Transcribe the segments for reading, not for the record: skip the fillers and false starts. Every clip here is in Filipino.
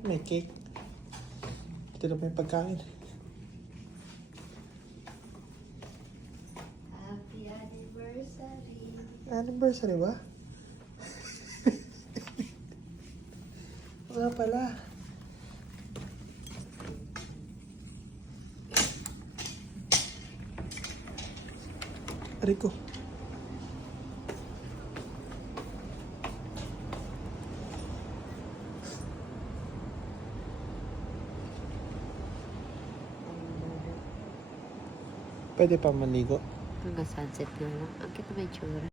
Ba't may cake? Ito na ba yung pagkain? Happy anniversary. Anniversary ba? Wala pala. Rico. Pwede pa maligo. Hanggang sunset na lang. Ang kita may tsura.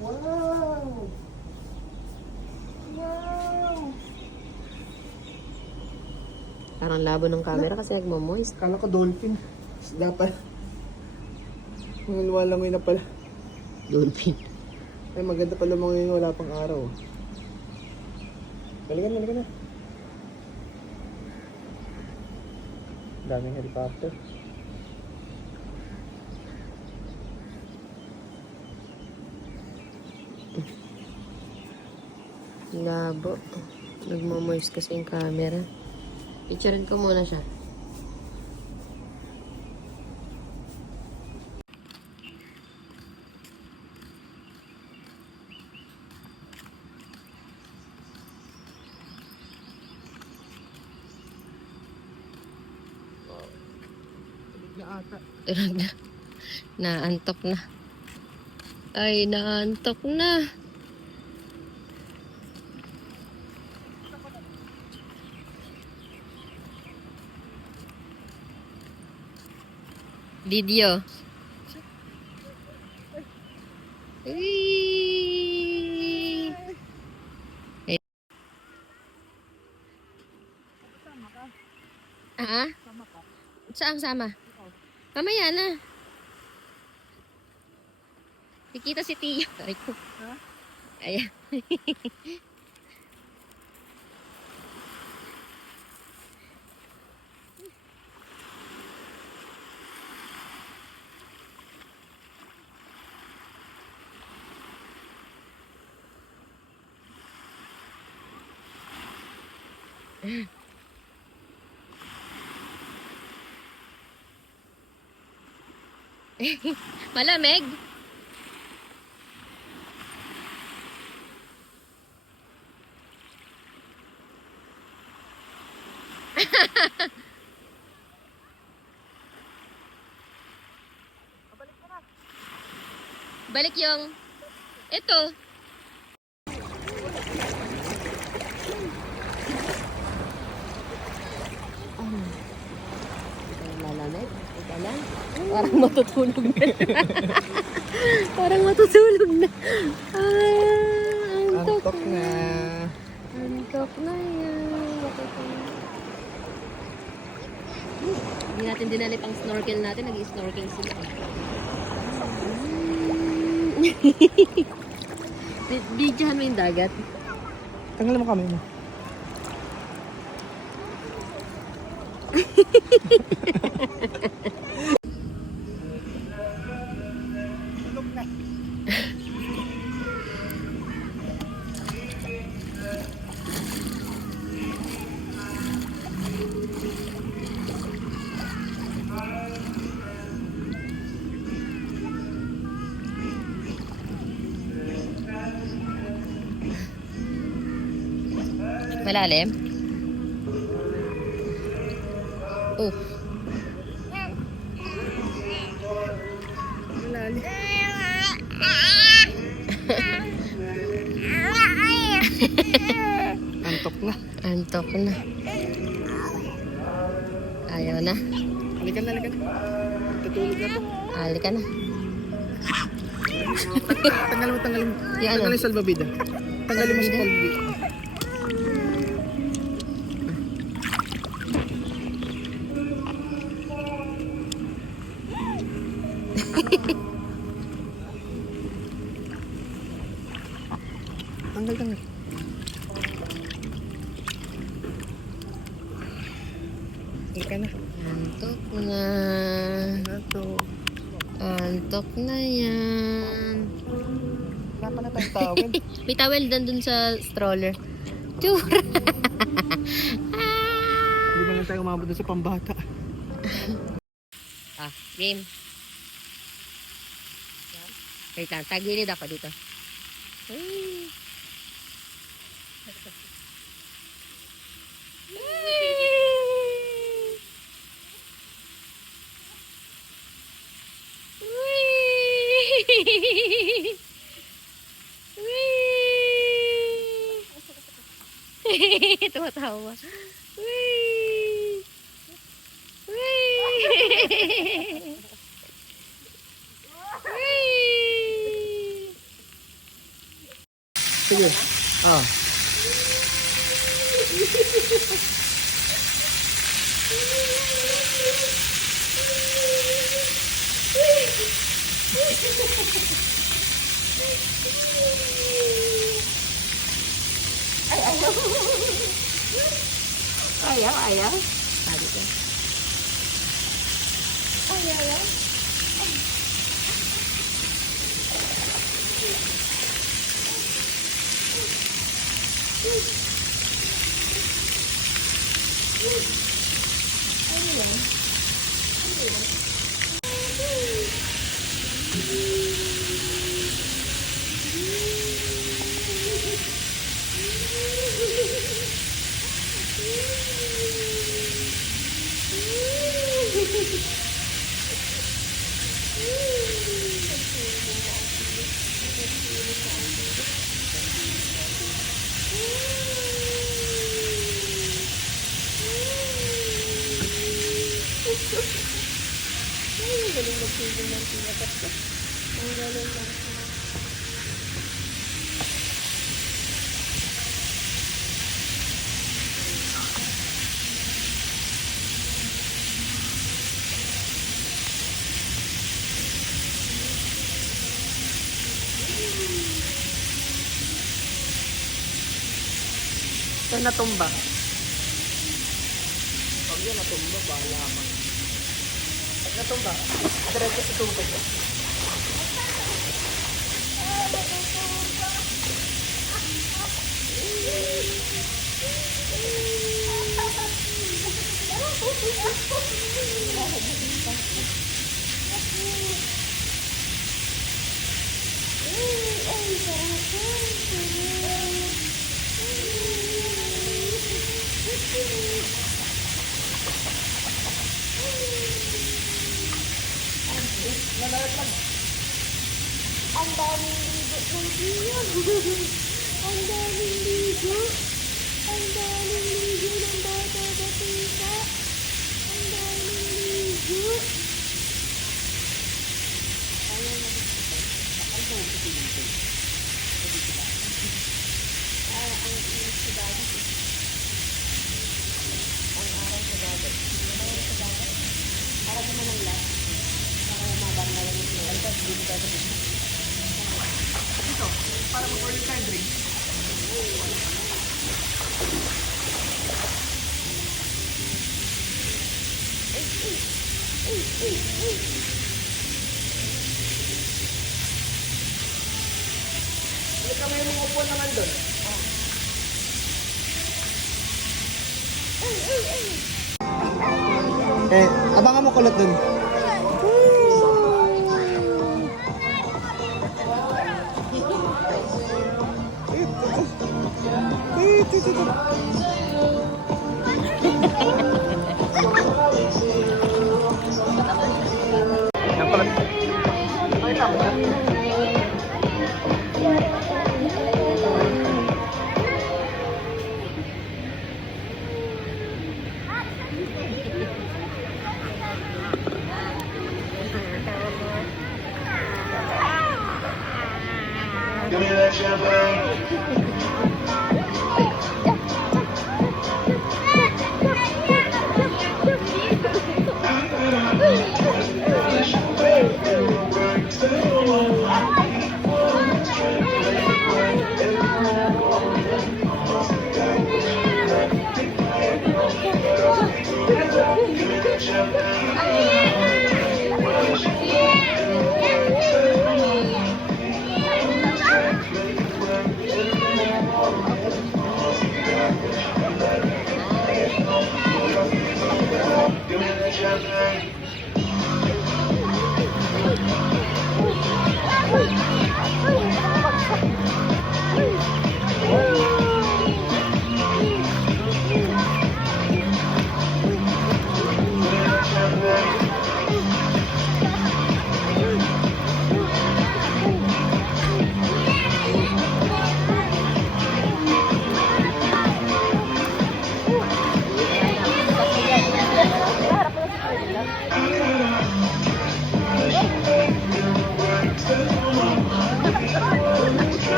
Wow! Wow! Parang labo ng camera kasi nagmamoist. Kala ko dolphin. Isda pala. Mga langoy na pala. Dolphin. Ay, maganda pala mga yun, wala pang araw. Balikan na. Daming helicopter. Labo. Nagmamoist kasi yung camera. Picturein ko muna siya. Tulog na. Naantok na. Ay, naantok na. Video. Ah? Saan sama? Mamaya na. Kikita si Tio. Ay ko. Ayan. Malamig. Balik yung ito. Malamig. Ika lang. Parang matutulog na. Parang matutulog na. Antok na. Antok na yan. Hindi natin dinali pang snorkel natin. Nag-snorkel sila. Bidyahan mo yung dagat. Tanggal mo kami mo. Malalim? Oh. Malalim. Antok na. Antok na. Ayaw na. Halika na. Tutulog na to. Halika na. Tanggalin mo. Yung ano? Tanggalin yung salbabida. Tanggalin mo sa salbabida. Tanggal. Halika na. Antok na. Ano to? Antok na yan. Wala pa na tayong tawel. May towel dun sa stroller. Tsura. Hindi ba nga tayo umabot doon sa pambata? Game. Wait lang, tagilid ako dito. Uy. Tumatawa. Wee! Wee! Wee! Sige. Ah. Ayaw. Sabi ko. Ayaw. Saan natumba? Pag yan natumba, bahala ka. Pag natumba, diretso sa tubig. Ang daming ligo ng iyan. Ang daming ligo. Ang daming ligo ng bata batika. Ang daming ligo. Para mag-order tayo drink. Hindi kami yung mga upuan naman doon. Abangan mo kulot doon. Give me that champagne.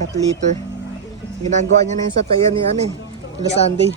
Cat litter. Ginagawa niya na yun sa tayo ni ano eh. Nila Sunday.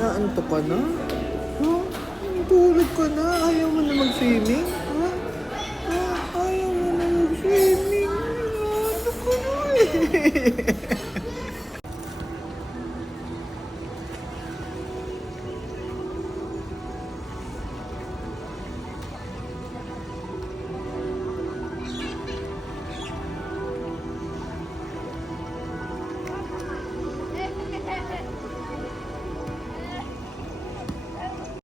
Naanto ka na? Ha? Tulog ka na? Ayaw mo na mag-swimming? Ha? Ha? Ayaw mo na mag-swimming? Naanto ka na eh.